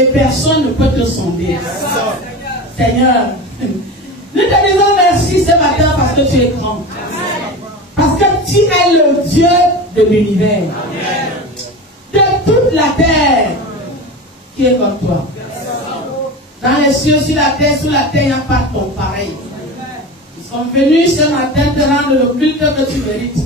et personne ne peut te sonder. Seigneur, nous te disons merci ce matin parce que tu es grand. Parce que tu es le Dieu de l'univers. De toute la terre qui est comme toi. Dans les cieux, sur la terre, sous la terre, il n'y a pas de ton pareil. Nous sommes venus ce matin te rendre le culte que tu mérites.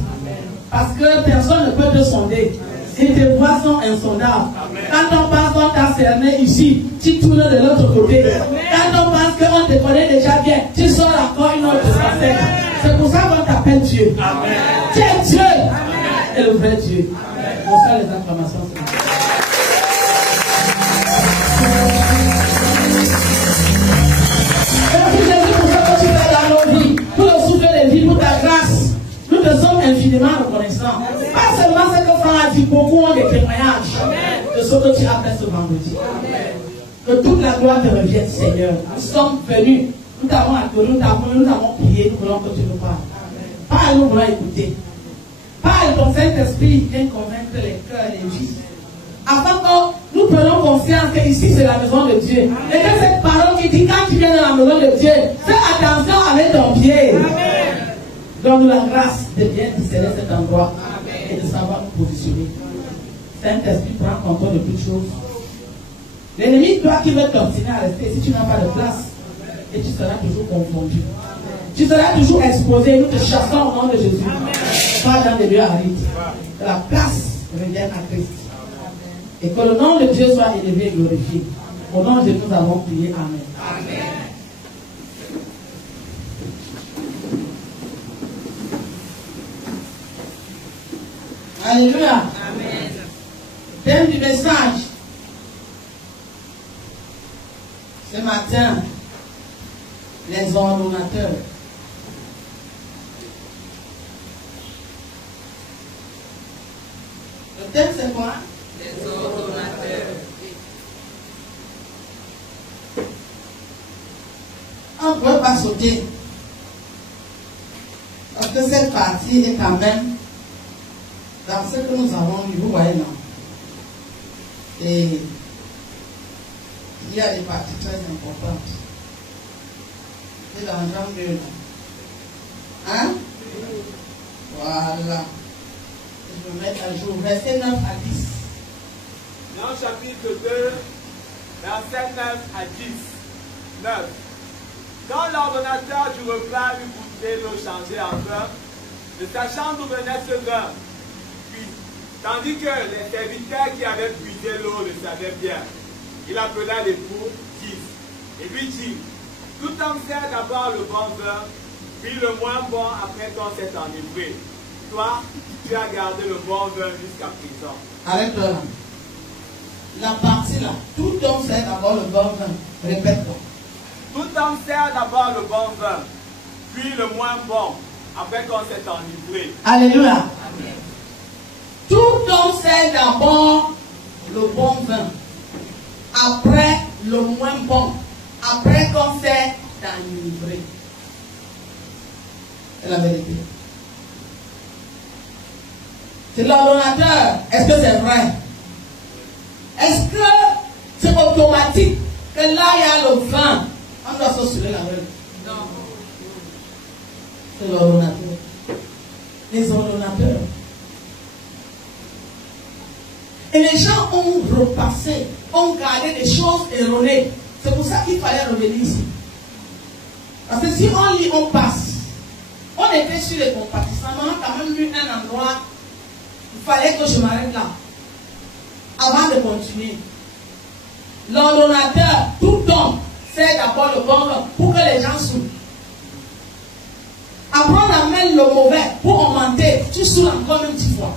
Parce que personne ne peut te sonder. Et tes voix sont insondables. Quand on pense qu'on t'a cerné ici, tu tournes de l'autre côté. Quand on pense qu'on te connaît déjà bien, tu sors encore une autre facette. C'est pour ça qu'on t'appelle Dieu. Tu es Dieu. Et le vrai Dieu. On fait les acclamations. Merci Jésus pour ce que tu fais dans nos vies. Pour le souffle de vie, pour ta grâce. Nous te sommes infiniment reconnaissants. Pas seulement ce que Franck a dit, beaucoup ont des témoignages de ce que tu as fait ce vendredi. Que toute la gloire te revienne, Seigneur. Nous sommes venus, nous t'avons adoré, nous avons prié, nous voulons que tu nous parles. Parle, nous voulons écouter. Parle, ton Saint-Esprit vient convaincre les cœurs et les vies. Afin que nous prenions conscience qu'ici c'est la maison de Dieu. Et que cette parole qui dit quand tu viens dans la maison de Dieu, fais attention avec ton pied. Donne-nous la grâce de bien discerner cet endroit et de savoir nous positionner. Saint-Esprit prend contrôle de toutes choses. L'ennemi, toi qui veux t'obstiner à rester, si tu n'as pas de place, et tu seras toujours confondu. Tu seras toujours exposé. Nous te chassons au nom de Jésus. Pas dans des lieux arides. Que la place revienne à Christ. Et que le nom de Dieu soit élevé et glorifié. Au nom de Dieu, nous avons prié. Amen. Amen. Alléluia. Amen. Thème du message. Ce matin, les ordonnateurs. Le thème c'est quoi? Les ordonnateurs. On ne peut pas sauter. Parce que cette partie est quand même dans ce que nous avons vu, vous voyez non? Et il y a des parties très importantes. C'est dans Jean 2, non? Hein? Voilà. Je vais mettre à jour. Verset 9 à 10. Jean chapitre 2, verset 9 à 10. 9. Quand l'ordonnateur du repas eut goûté l'eau changée en vin, ne sachant d'où venait ce vin, tandis que les serviteurs qui avaient puisé l'eau le savaient bien, il appela l'époux, et lui dit, tout homme sert d'abord le bon vin, puis le moins bon après qu'on s'est enivré. Toi, tu as gardé le bon vin jusqu'à présent. Arrête-toi là. La partie là, tout homme sert d'abord le bon vin. Répète-toi. Tout homme sert d'abord le bon vin, puis le moins bon après qu'on s'est enivré. Alléluia. Amen. Tout homme sert d'abord le bon vin, après le moins bon, après qu'on s'est enivré. C'est la vérité. C'est l'ordonnateur. Est-ce que c'est vrai? Est-ce que c'est automatique que là il y a le vin, on doit s'assurer la règle? Non. C'est l'ordonnateur. Les ordonnateurs. Et les gens ont repassé, ont gardé des choses erronées. C'est pour ça qu'il fallait revenir ici. Parce que si on lit, on passe. On était sur les compatissants, mais on a quand même vu un endroit. Il fallait que je m'arrête là. Avant de continuer. L'ordonnateur, tout homme, c'est d'abord le bon pour que les gens saoulent. Après on amène le mauvais pour augmenter. Tu saoules encore une petite fois.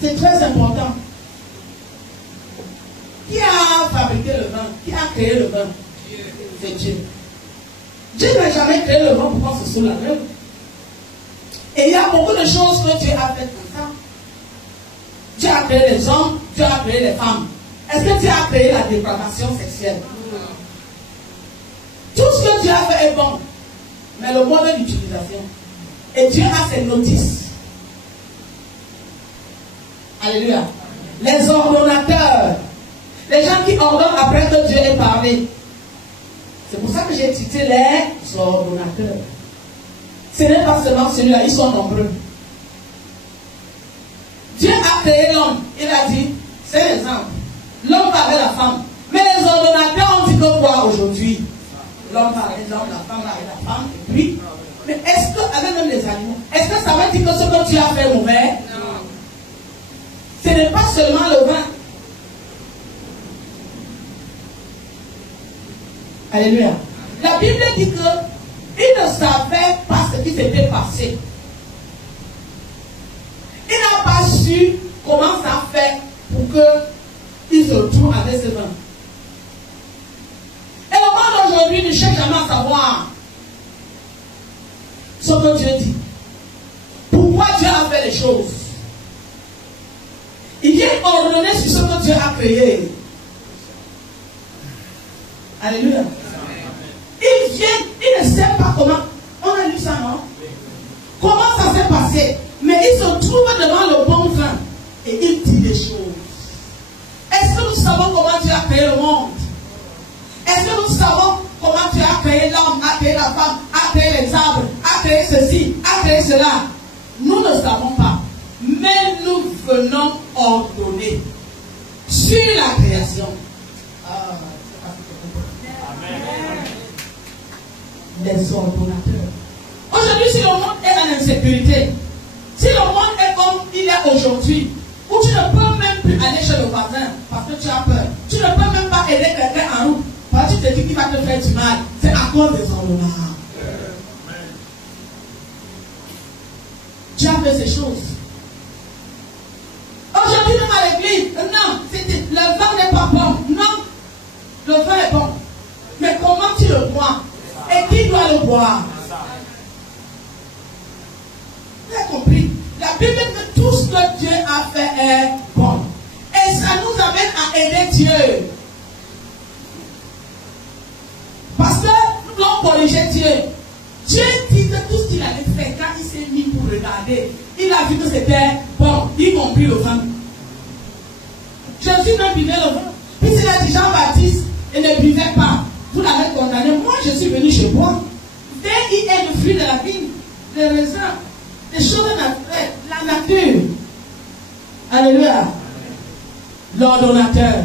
C'est très important. Qui a fabriqué le vin? Qui a créé le vin? C'est Dieu. Dieu n'a jamais créé le vin pour qu'on se saoule la gueule. Et il y a beaucoup de choses que Dieu a faites comme ça. Dieu a créé les hommes, Dieu a créé les femmes. Est-ce que Dieu a créé la dépravation sexuelle? Tout ce que Dieu a fait est bon. Mais le mode d'utilisation. Et Dieu a ses notices. Alléluia. Les ordonnateurs. Les gens qui ordonnent après que Dieu ait parlé. C'est pour ça que j'ai cité les ordonnateurs. Ce n'est pas seulement celui-là, ils sont nombreux. Dieu a créé l'homme. Il a dit, c'est l'exemple. L'homme va avec la femme. Mais les ordonnateurs ont dit que quoi aujourd'hui? L'homme va avec l'homme, la femme va avec la femme. Et puis, mais est-ce que, avec même les animaux, est-ce que ça veut dire que ce que tu as fait mauvais? Non. Ce n'est pas seulement le vin. Alléluia. La Bible dit que il ne savait pas ce qui s'était passé. Il n'a pas su comment ça fait pour qu'il se trouve avec ce vin. Et le monde d'aujourd'hui ne cherche jamais à savoir ce que Dieu dit. Pourquoi Dieu a fait les choses. Il vient ordonner sur ce que Dieu a créé. Alléluia. Il vient, il ne sait pas comment. On a lu ça, non? Comment ça s'est passé? Mais il se trouve devant le bon vin et il dit des choses. Est-ce que nous savons comment Dieu a créé le monde? Est-ce que nous savons comment Dieu a créé l'homme, a créé la femme, a créé les arbres, a créé ceci, a créé cela? Nous ne savons pas. Mais nous venons ordonner sur la création. Les ordonnateurs. Aujourd'hui, si le monde est en insécurité, si le monde est comme il est aujourd'hui, où tu ne peux même plus aller chez le voisin parce que tu as peur, tu ne peux même pas aider quelqu'un en route parce que tu te dis qu'il va te faire du mal, c'est à cause des ordonnateurs. Tu as fait ces choses. Aujourd'hui, même à l'église, non, le vin n'est pas bon. Non, le vin est bon. Mais comment tu le bois? Et qui doit le boire? Vous avez compris? La Bible dit que tout ce que Dieu a fait est bon. Et ça nous amène à aider Dieu. Parce que nous devons corriger Dieu. Dieu dit que tout ce qu'il avait fait, quand il s'est mis pour regarder, il a vu que c'était bon, y compris le vin. Jésus ne buvait le vin. Puis il a dit Jean-Baptiste, et ne buvait pas. Vous l'avez condamné. Moi, je suis venu chez moi. Dès qu'il est le fruit de la vigne, les raisins, les choses naturelles, la nature. Alléluia. L'ordonnateur.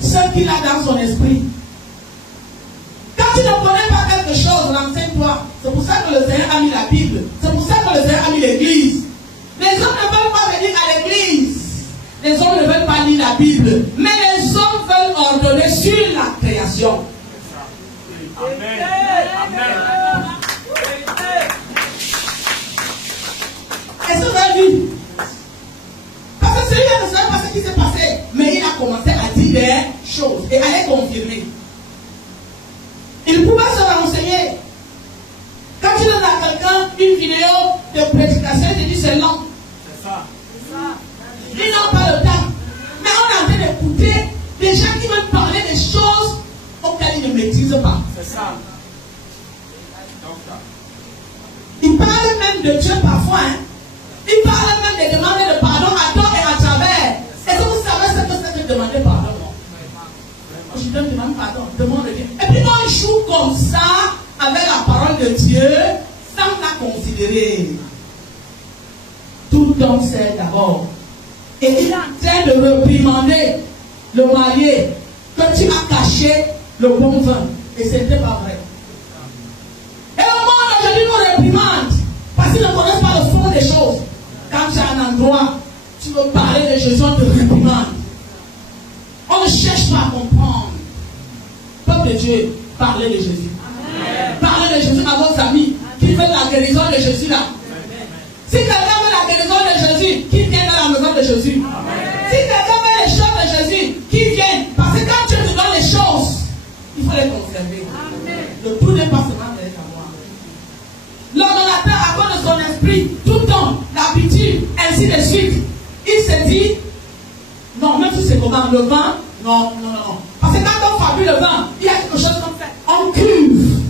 Ce qu'il a dans son esprit. Quand tu ne connais pas quelque chose, renseigne-toi. C'est pour ça que le Seigneur a mis la Bible. C'est pour ça que le Seigneur a mis l'église. Les hommes ne veulent pas venir à l'église. Les hommes ne veulent pas lire la Bible. Mais les hommes veulent ordonner sur la création. Amen. Amen. Est-ce que vous avez vu? Parce que celui-là ne savait pas ce qui s'est passé. Mais il a commencé à dire des choses et à les confirmer. Il pouvait se renseigner. Quand tu donnes à quelqu'un une vidéo de prédication, il te dit c'est long. C'est ça. C'est ça. Ils n'ont pas le temps. Mais on est en train d'écouter des gens qui veulent parler des choses auxquelles ils ne maîtrisent pas. C'est ça. Ils parlent même de Dieu parfois. Hein. Ils parlent même de demander de pardon à tort et à travers. Est-ce que vous savez ce que c'est que demander pardon? Je demande pardon, demande Dieu. Et puis on joue comme ça avec la parole de Dieu sans la considérer. Tout homme sait d'abord. Et il est en train de réprimander le marié que tu as caché le bon vin. Et ce n'était pas vrai. Et le monde aujourd'hui nous réprimande parce qu'ils ne connaissent pas le fond des choses. Quand tu as un endroit, tu veux parler de Jésus, on te réprimande. On ne cherche pas à comprendre. Peuple de Dieu, parlez de Jésus. Amen. Parlez de Jésus à vos amis qui veulent la guérison de Jésus là. Amen. Si quelqu'un veut la guérison de Jésus, qui vient dans la maison de Jésus. Amen. Si quelqu'un veut les choses de Jésus, qui vient. Parce que quand Dieu te donne les choses, il faut les conserver. Amen. Le tout n'est pas seulement de les savoir. L'ordonnateur, à cause de son esprit, tout le temps, l'habitude, ainsi de suite, il se dit, non, même si c'est comment, le vin, non. Parce que quand on fabule le vin, il y a quelque chose comme ça. On cuve.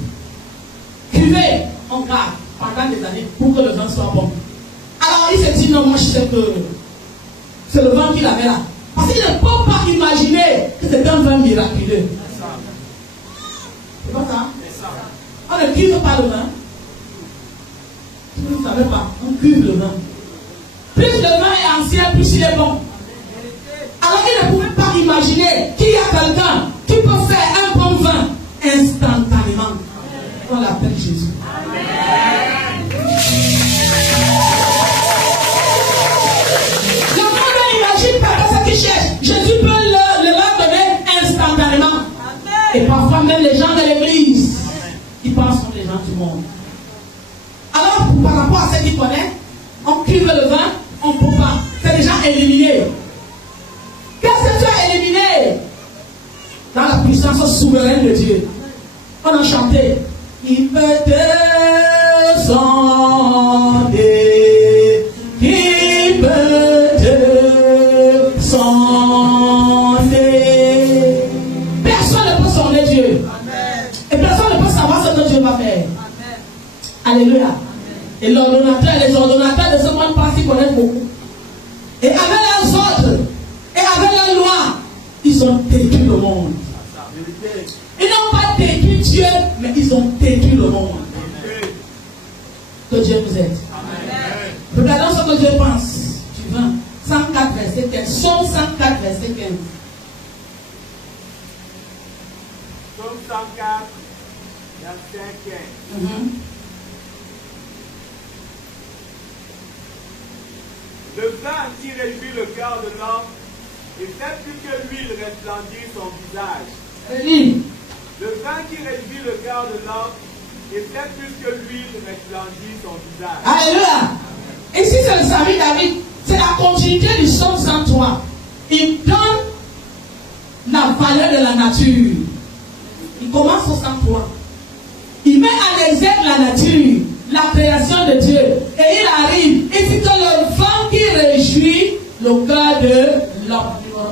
Cuver, on garde pendant des années pour que le vin soit bon. Alors il se dit, non, moi je sais que C'est le vin qu'il avait là. Parce qu'il ne peut pas imaginer que c'est un vin miraculeux. C'est pas ça? On ne cuve pas le vin. Vous ne savez pas, on cuve le vin. Plus le vin est ancien, plus il est bon. Alors il ne pouvait pas imaginer qu'il y a quelqu'un qui peut faire un bon vin instantanément. On l'appelle Jésus. Le monde n'imagine pas ce qu'il cherche. Jésus peut le leur donner instantanément. Et parfois même les gens de l'église, ils pensent comme les gens du monde. Alors, par rapport à ce qu'il connaît, on cuve le vin, on ne peut pas. C'est déjà éliminé. Qu'est-ce que tu as éliminé? Dans la puissance souveraine de Dieu. On a chanté. Il peut descender. Il peut descender. Personne ne peut sonder Dieu. Et personne ne peut savoir ce que Dieu va faire. Alléluia. Et l'ordonnateur, les ordonnateurs de ce monde passent, ils connaissent beaucoup. Et avec leurs ordres, et avec leurs lois, ils ont détruit le monde. Ils n'ont pas détruit Dieu, mais ils ont détruit le monde. Que Dieu nous aide. Regardons ce que Dieu pense du vin. 104 verset 15. Psaume 104 verset 15. Psaume 104, verset 15. Le vin qui réjouit le cœur de l'homme et fait plus que l'huile resplendit son visage. Le vin qui réjouit le cœur de l'homme et fait plus que l'huile resplendit son visage. Alléluia. Ici c'est le Salut David. C'est la continuité du psaume 103. Il donne la valeur de la nature. Il commence au 103. Il met en exergue la nature, la création de Dieu. Et il arrive, il dit que le vin qui réjouit le cœur de l'homme. Numéro 1.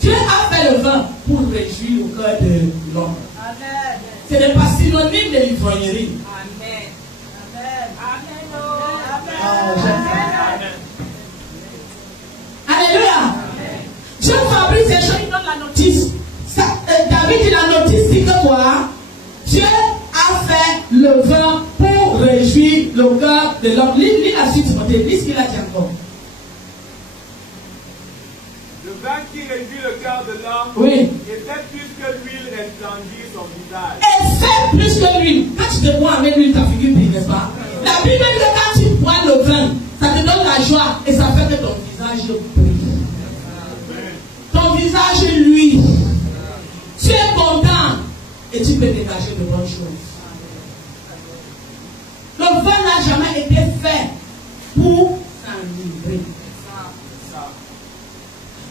Dieu a fait le vin pour réjouir le cœur de l'homme. Ce n'est pas synonyme de l'ivrognerie. Amen. Alléluia. Dieu fabrique ces choses, il donne la notice. David, il a notice, dit que quoi? Dieu a fait le vin pour réjouir le cœur de l'homme. Lis la suite, Timothée. Lis ce qu'il a dit encore. Le vin qui réjouit le cœur de l'homme Oui. et fait plus que l'huile resplendit son visage. Et fait plus que l'huile. Quand tu te bois avec l'huile, ta figure brille, n'est-ce pas? La Bible dit que quand tu bois le vin, ça te donne la joie et ça fait que ton visage brille. Ton visage luit. Tu es content et tu peux dégager de bonnes choses. Le vin n'a jamais été fait pour s'enivrer.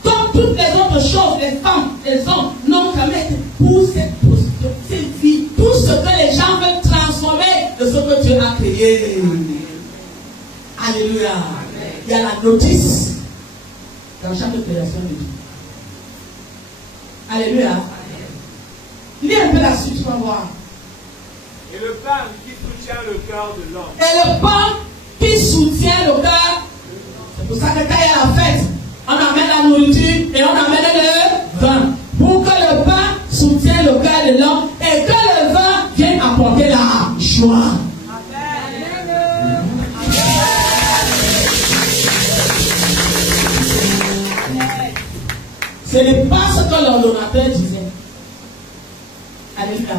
Comme toutes les autres choses, les femmes, les hommes n'ont jamais été pour cette position, cette vie, tout ce que les gens veulent transformer de ce que Dieu a créé. Alléluia. Il y a la notice dans chaque création de Dieu. Alléluia. Lis un peu la suite, tu vas voir. Et le pain qui soutient le cœur de l'homme. Et le pain qui soutient le cœur. C'est pour ça que quand il y a la fête, on amène la nourriture et on amène le vin. Pour que le pain soutienne le cœur de l'homme et que le vin vienne apporter la joie. Ce n'est pas ce que l'ordonnateur disait. Alléluia.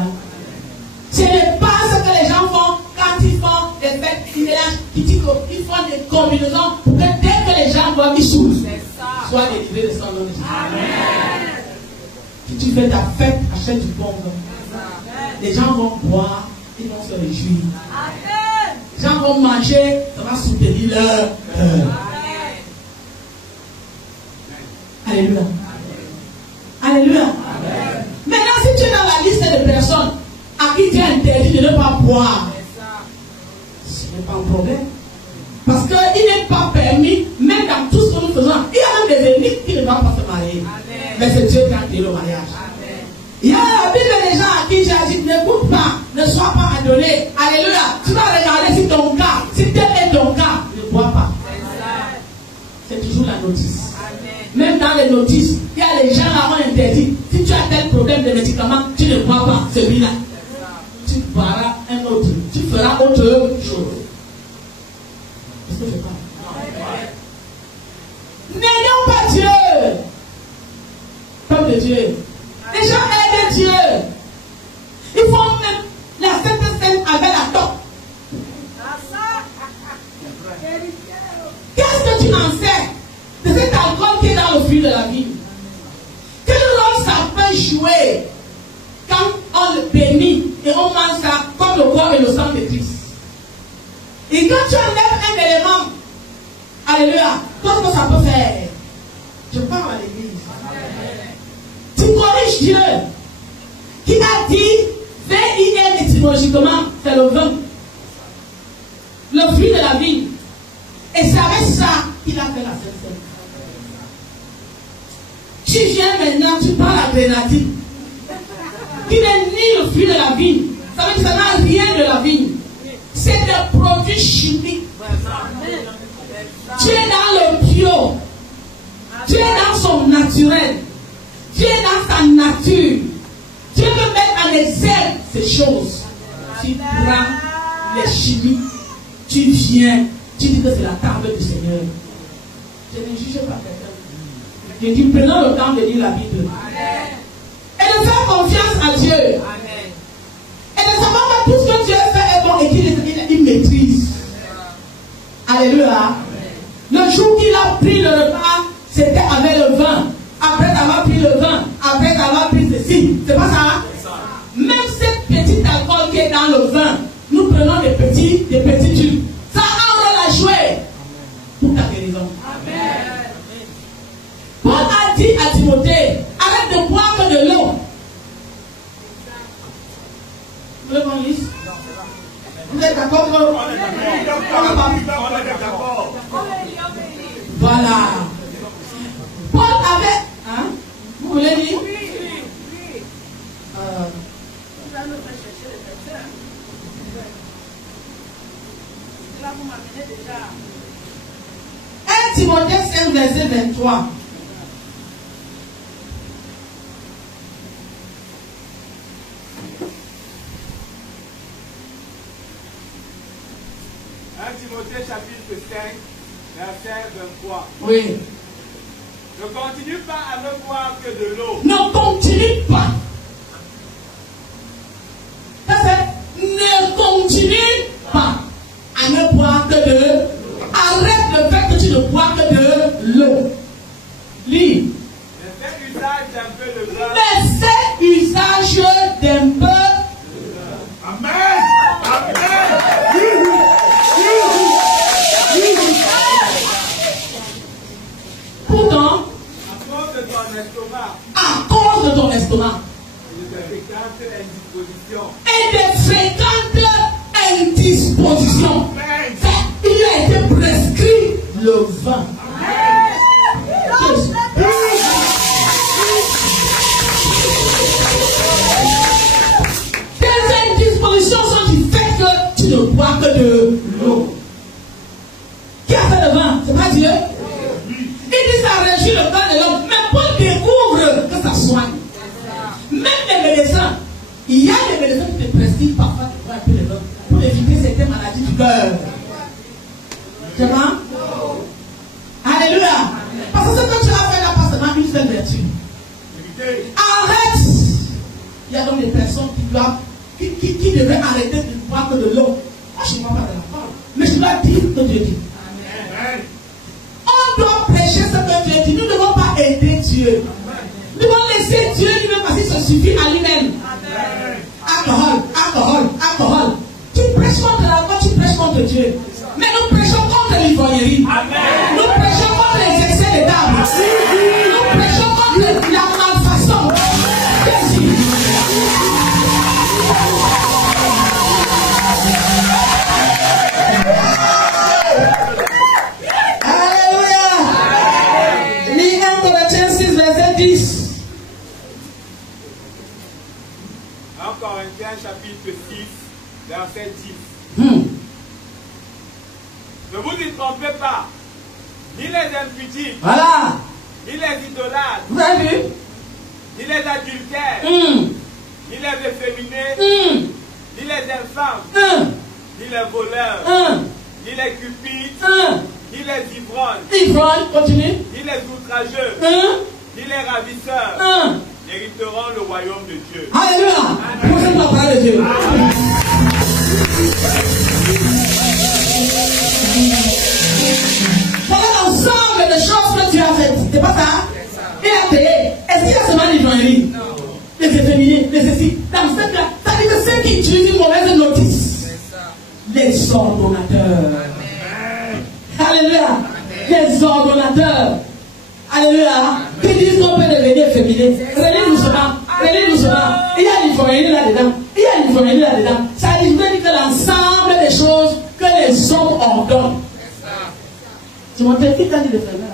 Ce n'est pas ce que les gens font quand ils font des fêtes, ils mélangent, ils font des combinaisons pour que dès que les gens voient qu'ils souffrent, soient délivrés de son nom. Si tu fais ta fête, achète du bon vin. Les gens vont boire, ils vont se réjouir. Les gens vont manger, ça va soutenir leur cœur. Alléluia. Alléluia. Maintenant, si tu es dans la liste de personnes à qui Dieu interdit de ne pas boire, ce n'est pas un problème. Parce qu'il n'est pas permis, même dans tout ce que nous faisons, il y a même des ennemis qui ne vont pas se marier. Mais c'est Dieu qui a créé le mariage. Il y a la Bible des gens à qui j'ai dit, n'écoute pas, ne sois pas adonné. Alléluia. Tu vas regarder si ton cas, si tel est ton cas, ne bois pas. C'est toujours la notice. le médicament, tu ne crois pas celui-là. Tu feras un autre. Tu feras autre chose. Est-ce que je parle? N'ayons pas Dieu comme de Dieu. Les gens aiment Dieu. Ils font même la Sainte Seine avec la toque. Qu'est-ce que tu en sais de cet alcool qui est dans le fil de la vie? Quel rôle ça peut jouer quand on le bénit et on mange ça comme le corps et le sang de Christ? Et quand tu enlèves un élément, alléluia, qu'est-ce que ça peut faire? Je parle à l'église. Tu corriges Dieu qui a dit V-I-N étymologiquement, c'est le vin, le fruit de la vie. Et c'est avec ça qu'il a fait la Sainte Seine. Tu viens maintenant, tu prends la grenadine, qui n'est ni le fruit de la vie, ça veut dire que ça n'a rien de la vie. C'est des produits chimiques. Tu es dans le bio. Tu es dans son naturel. Tu es dans sa nature. Tu veux mettre en exergue ces choses. Tu prends les chimiques. Tu viens. Tu dis que c'est la table du Seigneur. Je ne juge pas quelqu'un. Je dis prenons le temps de lire la Bible. Et de faire confiance à Dieu. Et de savoir que tout ce que Dieu fait est bon et qu'il maîtrise. Alléluia. Le jour qu'il a pris le repas, c'était avec le vin. Après avoir pris le vin, après avoir pris ceci. C'est pas ça? Même cette petite alcool qui est dans le vin, nous prenons des petits tubes. Ça a un rôle à jouer pour ta guérison. Paul a dit à Timothée, arrête de boire que de l'eau. Vous voulez qu'on lise? Vous êtes d'accord? On est d'accord. Voilà. Paul avait... Hein? Vous voulez lire? Oui. Nous allons chercher le verset. Là, vous m'amenez déjà. 1 Timothée 5, verset 23. Timothée chapitre 5, verset 23. Oui. Ne continue pas à ne boire que de l'eau. Ne continue pas. Ne continue pas à ne boire que de l'eau. Arrête le fait que tu ne bois que de l'eau. Lis. Mais fais usage d'un peu de vin. Mais fais usage d'un peu. Amen. Amen. Pourtant, à cause de ton estomac et de fréquentes indispositions, il a été prescrit le vin. Tes indispositions sont du fait que tu ne bois que de l'eau. Qui a fait le vin? C'est pas Dieu? Il dit ça régit le corps de l'homme. Mais Paul découvre que ça soigne. Même les médecins, il y a des médecins qui te prescrivent parfois de boire un peu de vin pour éviter certaines maladies du cœur. C'est vrai? Alléluia. Parce que ce que tu as fait là, pas seulement une seule vertu. Arrête. Il y a donc des personnes qui devraient arrêter de boire que de l'eau. Moi, je ne vois pas de la parole. Mais je dois dire que Dieu dit. On doit prêcher ce que Dieu dit. Nous ne devons pas aider Dieu. Nous devons laisser Dieu lui-même parce qu'il se suffit à lui-même. Alcool. Tu prêches contre l'alcool, tu prêches contre Dieu. Mais nous prêchons contre l'ivrognerie. Nous prêchons contre les excès de table. Nous prêchons contre la malfaçon. Alléluia. Lis 1 Corinthiens 6, verset 10. 1 Corinthiens chapitre 6, verset 10. Ne vous y trompez pas, ni les impudiques, Voilà. ni les idolâtres, Vous avez vu? ni les adultères, ni les efféminés, ni les infâmes, ni les voleurs, ni les cupides, ni les ivrognes, continue, ni les outrageux, ni les ravisseurs hériteront le royaume de Dieu. Alléluia. Procède la parole de Dieu. Voilà l'ensemble des choses que tu as faites. C'est pas ça? Il a créé. Est-ce qu'il y a seulement l'ivrognerie? Non. Les efféminés, les ceci. Dans cette là, ça dit que ceux qui utilisent une mauvaise notice. Les ordonnateurs. Alléluia. Les ordonnateurs. Alléluia. Qui disent qu'on peut devenir féminin. Relis doucement. Relis doucement. Il y a l'ivrognerie là-dedans. Il y a l'ivrognerie là-dedans. Ça dit que l'ensemble des choses que les hommes ordonnent. Tu m'as dit qui t'a dit de faire là?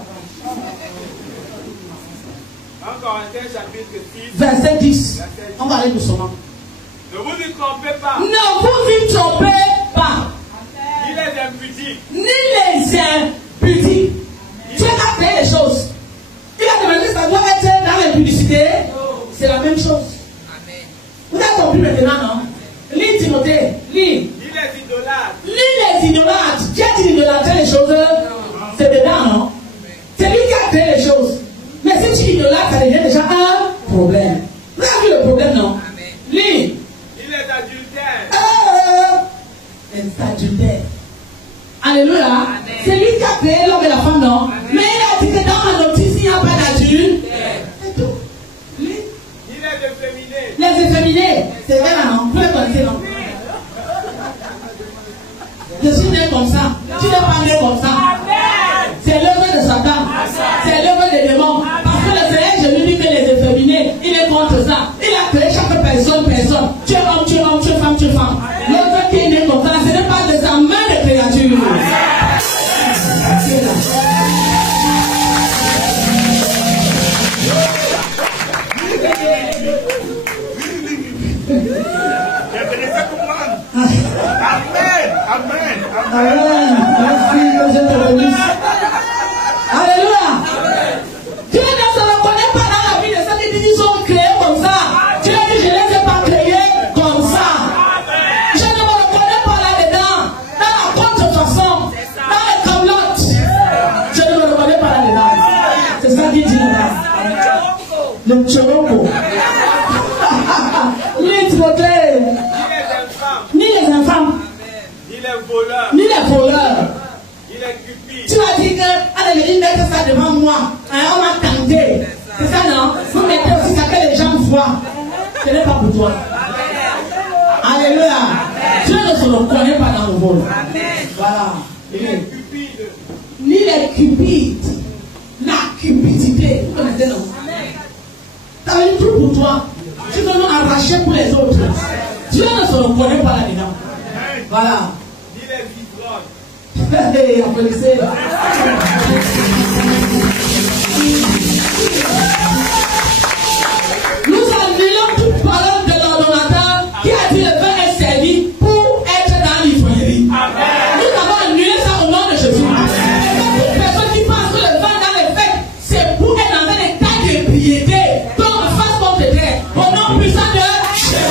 En Corinthiens chapitre 6. Verset 10. On va aller doucement. Ne vous y trompez pas. Ne vous y trompez pas. Ni les impudiques. Ni les impudiques. Tu as créé les choses. Il a demandé ça doit être dans l'impudicité. C'est la même chose. Vous avez compris maintenant, non? Lis Timothée. Lis. Ni les idolâtres. Ni les idolâtres. Qui a-t-il idolâtré les choses? C'est dedans, non? C'est lui qui a créé les choses. Mais si tu idolâtres, ça devient déjà un problème. Vous avez vu le problème, non? Lis. Ni les adultères. Les adultères. Alléluia. C'est lui qui a créé l'homme et la femme, non? Mais il a dit que dans la notice, il n'y a pas d'adulte. C'est tout. Lis. Ni les efféminés. Les efféminés. C'est vrai, là, non? Vous les connaissez, non? Je suis né comme ça. Tu n'es pas né comme ça. C'est l'œuvre de Satan. C'est l'œuvre des démons. Parce que le Seigneur, je lui dis que les efféminés, il est contre ça. Il a créé chaque personne. Tu es homme, tu es homme, tu es femme, tu es femme. L'autre qui est né comme ça, ce n'est pas de sa main de créature. Amen. Merci que Dieu te bénisse. Alléluia. Dieu ne se reconnaît pas dans la vie de ceux qui disent qu'ils sont créés comme ça. Dieu dit je ne les ai pas créés comme ça. Je ne me reconnais pas là-dedans. Dans la contrefaçon. Dans les camlottes. Je ne me reconnais pas là-dedans. C'est ça qu'il dit là-bas. Le tchoroko. L'introdé. Ni les infâmes. Ni les voleurs. Ni les cupides. Tu as dit que allez mettre ça devant moi. Hein, on m'a tenté. C'est ça, non? Vous mettez aussi ça que les gens voient. Ce n'est pas pour toi. Alléluia. Dieu ne se reconnaît pas dans le vol. Voilà. Ni les cupides. La cupidité. Vous connaissez, non? Ça veut dire tout pour toi. Tu veux nous arracher pour les autres. Dieu ne se reconnaît pas là-dedans. Voilà. Ni les ivrognes. Hey, applaudissez. Nous annulons toute parole de l'ordonnateur qui a dit le vin est servi pour être dans l'ivrognerie. Nous avons annulé ça au nom de Jésus. Et toute personne qui pense que le vin dans les faits, c'est pour être dans un état d'ébriété, donc face contre terre, au nom puissant de Jésus.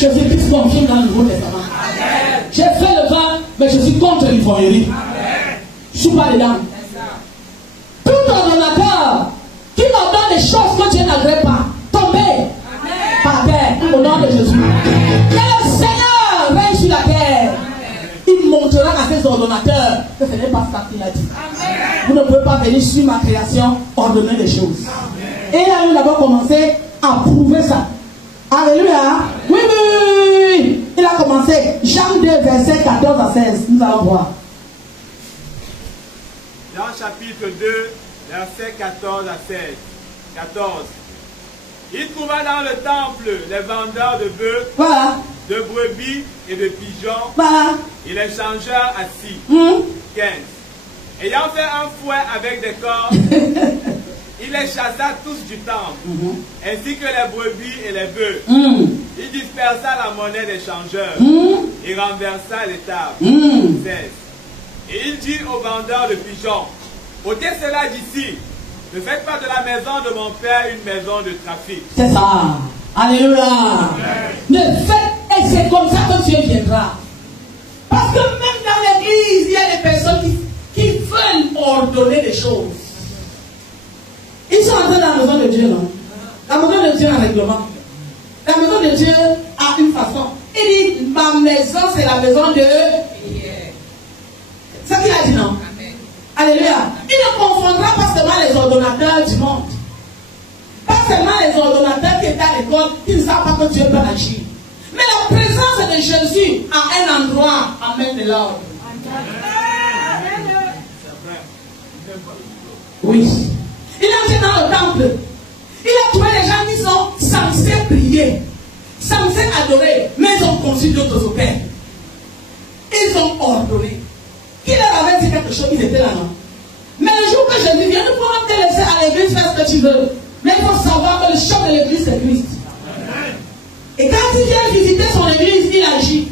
Jésus-Christ confirme dans le Nouveau Testament. J'ai fait le vin, mais je suis contre l'ivrognerie. Je ne suis pas dedans. Tout ordonnateur qui ordonne des choses que Dieu n'agrée pas, tombez par terre au nom de Jésus. Que le Seigneur règne sur la terre. Il montrera à ses ordonnateurs que ce n'est pas ça qu'il a dit. Vous ne pouvez pas venir sur ma création ordonner les choses. Et il a d'abord commencé à prouver ça. Alléluia. Oui, oui, oui, oui. Il a commencé. Jean 2, verset 14 à 16. Nous allons voir. Jean chapitre 2, verset 14 à 16. 14. Il trouva dans le temple les vendeurs de bœufs, Voilà. de brebis et de pigeons. Voilà. Et les changeurs assis. 15. Ayant fait un fouet avec des cordes, il Il les chassa tous du temple, ainsi que les brebis et les bœufs. Il dispersa la monnaie des changeurs. Il renversa les tables. 16. Et il dit aux vendeurs de pigeons, ôtez cela d'ici. Ne faites pas de la maison de mon père une maison de trafic. C'est ça. Alléluia. Ne faites, et c'est comme ça que Dieu viendra. Parce que même dans l'église, il y a des personnes qui veulent ordonner les choses. Ils sont entrés dans la maison de Dieu, non? La maison de Dieu a un règlement. La maison de Dieu a une façon. Il dit, ma maison, c'est la maison de prière. C'est ce qu'il a dit, non? Amen. Alléluia. Il ne confondra pas seulement les ordonnateurs du monde. Pas seulement les ordonnateurs qui étaient à l'école, qui ne savent pas que Dieu peut agir. Mais la présence de Jésus à un endroit amène de l'ordre. Oui. Il est entré dans le temple. Il a trouvé les gens qui sont censés prier, censés adorer, mais ils ont conçu d'autres opères. Ils ont ordonné. Qui leur avait dit quelque chose, ils étaient là, non? Mais le jour que Jésus vient, nous pouvons te laisser à l'église faire ce que tu veux. Mais il faut savoir que le chef de l'église, c'est Christ. Et quand il vient visiter son église, il agit.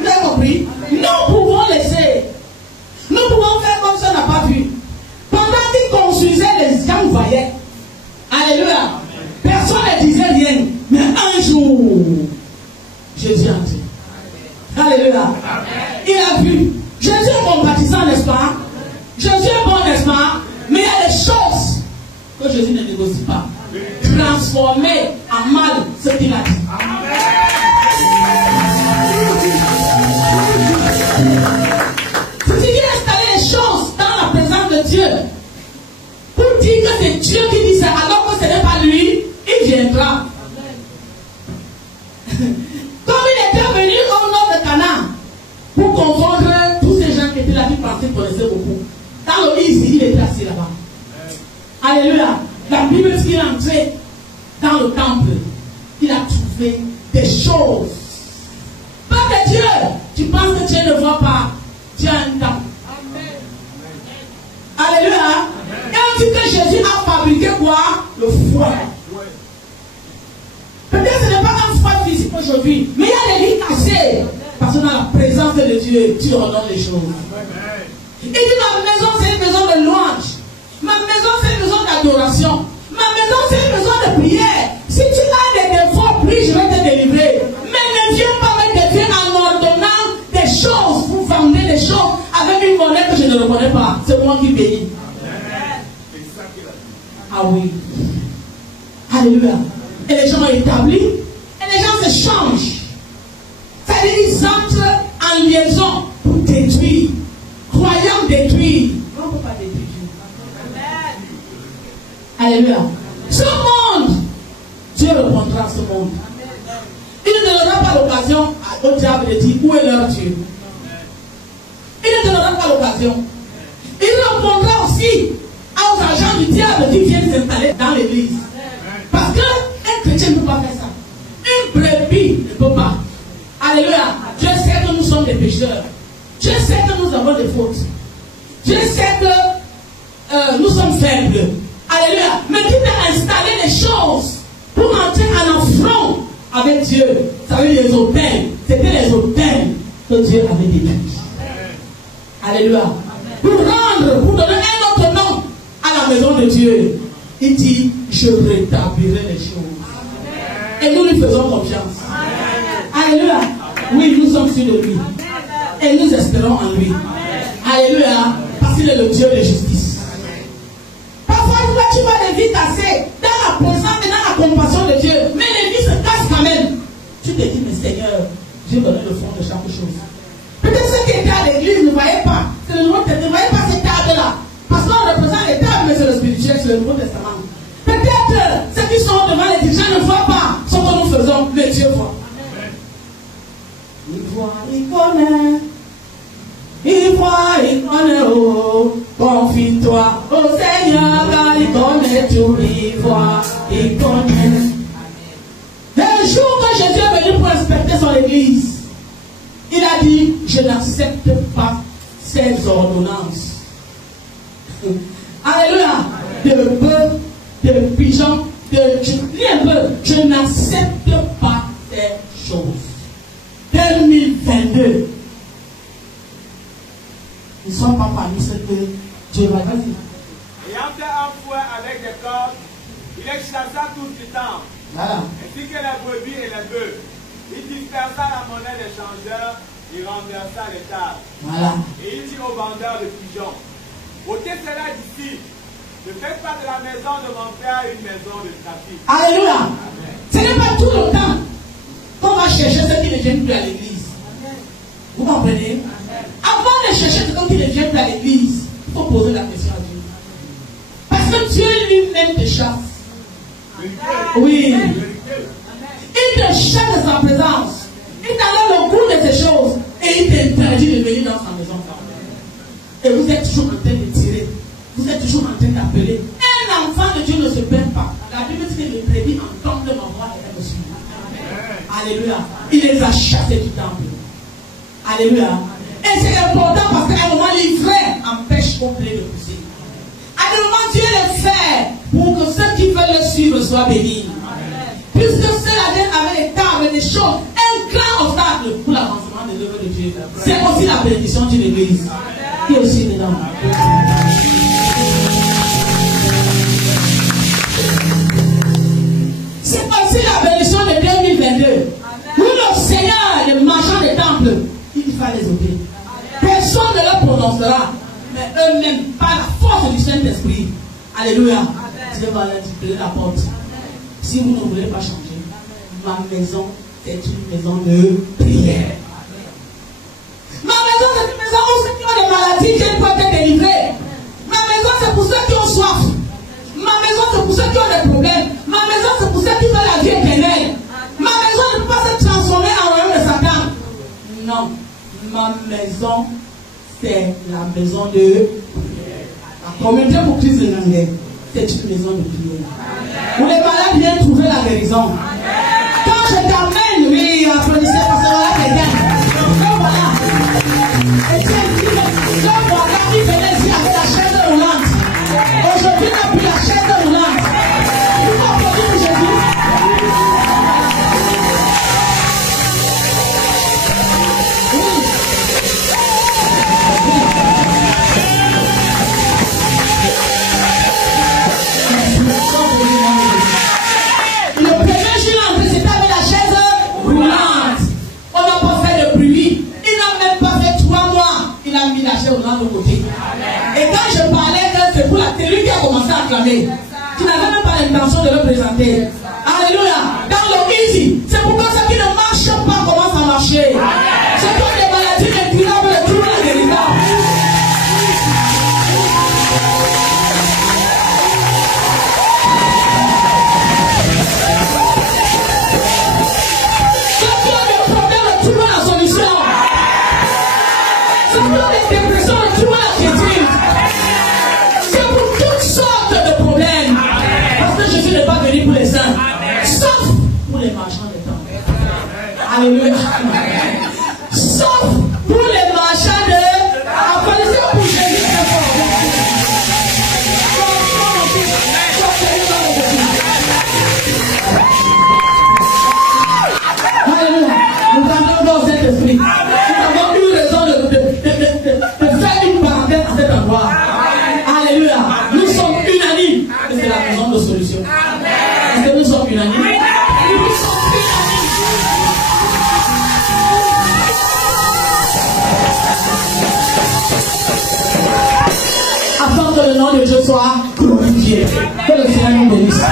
Vous avez compris? Nous pouvons laisser. Nous pouvons faire comme ça, on n'a pas vu. Pendant qu'il construisait, les gens voyaient. Alléluia. Personne ne disait rien. Mais un jour, Jésus a dit. Alléluia. Il a vu. Jésus est compatissant, n'est-ce pas? Jésus est bon, n'est-ce pas? Mais il y a des choses que Jésus ne négocie pas. Transformer en mal ce qu'il a dit. Si il installer les choses dans la présence de Dieu, pour dire que c'est Dieu qui dit ça, alors que ce n'est pas lui, il viendra. Comme il était venu au nord de Canaan pour confondre tous ces gens qui étaient là, qui pensaient qu'ils connaissaient beaucoup. Dans le ici, il était assis là-bas. Alléluia. La Bible dit qu'il est entré dans le temple. Il a trouvé des choses. Pas de Dieu. Tu penses que Dieu ne voit pas. Dieu a un temple. Alléluia. Et on dit que Jésus a fabriqué quoi? Le foie. Peut-être que ce n'est pas un foie physique aujourd'hui, mais il y a des lits cassés. Parce que dans la présence de Dieu, tu ordonnes les choses. Il dit ma maison, c'est une maison de louange. Ma maison, c'est une maison d'adoration. Ma maison, c'est une maison de prière. Si tu as des défauts, prie, je vais te délivrer. Mais ne viens pas avec des vieux en ordonnant des choses. Vous vendez des choses avec une monnaie que je ne reconnais pas. C'est moi qui bénis. Ah oui. Alléluia. Et les gens sont établis. Et les gens se changent. C'est-à-dire qu'ils entrent en liaison pour détruire. Croyant détruire. On ne peut pas détruire. Alléluia. Ce monde, Dieu répondra à ce monde. Il ne donnera pas l'occasion au diable de dire où est leur Dieu. Il ne donnera pas l'occasion. Il répondra aussi aux agents du diable qui viennent s'installer dans l'église. Parce qu'un chrétien ne peut pas faire ça. Une brebis ne peut pas. Alléluia. Dieu sait que nous sommes des pécheurs. Dieu sait que nous avons des fautes. Dieu sait que nous sommes faibles. Alléluia. Mais qui t'a installé les choses pour entrer en affront avec Dieu. Ça veut dire les autels. C'était les autels que Dieu avait détruits. Alléluia. Pour rendre, pour donner un autre nom à la maison de Dieu. Il dit, je rétablirai les choses. Et nous lui faisons confiance. Alléluia. Oui, nous sommes sur de lui. Et nous espérons en lui. Alléluia. Parce qu'il est le Dieu de justice. Parfois, tu vois des vies cassées dans la présence et dans la compassion de Dieu. Mais les vies se cassent quand même. Tu te dis, mais Seigneur, Dieu connaît le fond de chaque chose. Peut-être ceux qui étaient à l'église ne voyaient pas. C'est le Nouveau Testament. Ne voyaient pas ces tables-là. Parce qu'on représente les tables, mais c'est le spirituel, c'est le Nouveau Testament. Peut-être ceux qui sont devant les dirigeants ne voient pas ce que nous faisons, mais Dieu voit. Il voit, il connaît. Il voit, il connaît, oh, confie-toi au Seigneur, car il connaît tout, il voit, il connaît. Le jour que Jésus est venu pour inspecter son église, il a dit, je n'accepte pas ces ordonnances. Alléluia. De bœufs pigeon, lis un peu, je n'accepte pas ces choses. 2022. Ils ne sont pas parmi ceux que Dieu va dire. Ayant fait un fouet avec des cordes, il les chassa tout le temps, Voilà. ainsi que les brebis et les bœufs. Il dispersa la monnaie des changeurs, il renversa les tables. Voilà. Et il dit aux vendeurs de pigeons, ôtez cela d'ici, ne faites pas de la maison de mon père une maison de trafic. Alléluia. Ce n'est pas tout le temps qu'on va chercher ceux qui ne viennent plus à l'église. Vous comprenez? Avant de chercher ceux qui ne viennent plus à l'église, il faut poser la question à Dieu. Parce que Dieu lui-même te chasse. Oui. Il te chasse de sa présence. Il t'enlève le goût de ces choses. Et il t'interdit de venir dans sa maison. Et vous êtes toujours en train de tirer. Vous êtes toujours en train d'appeler. Un enfant de Dieu ne se perd pas. La Bible dit que les brebis entendent ma voix et elles me suivent. Alléluia. Il les a chassés du temple. Alléluia. Et c'est important parce qu'à un moment, l'ivraie empêche qu'on plaît de pousser. À un moment, Dieu le fait pour que ceux qui veulent le suivre soient bénis. Puisque cela vient avec des tables, des choses, un grand obstacle pour l'avancement de l'œuvre de Dieu. C'est aussi la bénédiction d'une église qui est aussi dedans. C'est aussi la bénédiction de 2022. Où le Seigneur, les marchands des temples, il va les ôter. Personne ne le prononcera, mais eux-mêmes, par la force du Saint-Esprit. Alléluia. Dieu va leur dire la porte. Si vous ne voulez pas changer, ma maison est une maison de prière. Ma maison c'est une maison où ceux qui ont des maladies qui peuvent être délivrés. Ma maison c'est pour ceux qui ont soif. Ma maison c'est pour ceux qui ont des problèmes. Ma maison c'est pour ceux qui veulent la vie éternelle. Ma maison ne peut pas se transformer en royaume de Satan. Non, ma maison c'est la maison de prière. La communauté pour Christ de Nangué, c'est une maison de prière. Où les malades viennent trouver la guérison. Quand je t'amène, oui, applaudissez parce que voilà quelqu'un. Donc voilà. Et donc voilà, il venait ici avec la chaise roulante. Aujourd'hui, il n'a plus la chaise roulante. Vous comprenez pour Jésus? Le premier jour, c'était avec la chaise roulante. On n'a pas fait de bruit. Il n'a même pas fait 3 mois. Il a mis la chaise roulante de côté. Et quand je parlais que c'est pour la télé qui a commencé à acclamer, tu n'avais même pas l'intention de le présenter. Alléluia. Dans le easy, c'est pourquoi ceux qui ne marchent pas commencent à marcher. Ceux qui ont des maladies incurables, tout le monde est guérissable. Pour les saints, sauf pour les marchands de temps. Alléluia. Sauf pour les marchands de applaudissez pour Jésus. Alléluia. Nous avons dans cet esprit. Nous avons eu raison de faire une parenthèse à cet endroit. Alléluia. Nous sommes unanimes et c'est la raison de solution. Est-ce que nous sommes unanimes? Nous sommes unanimes. Afin que le nom de Dieu soit glorifié. Que le Seigneur nous bénisse.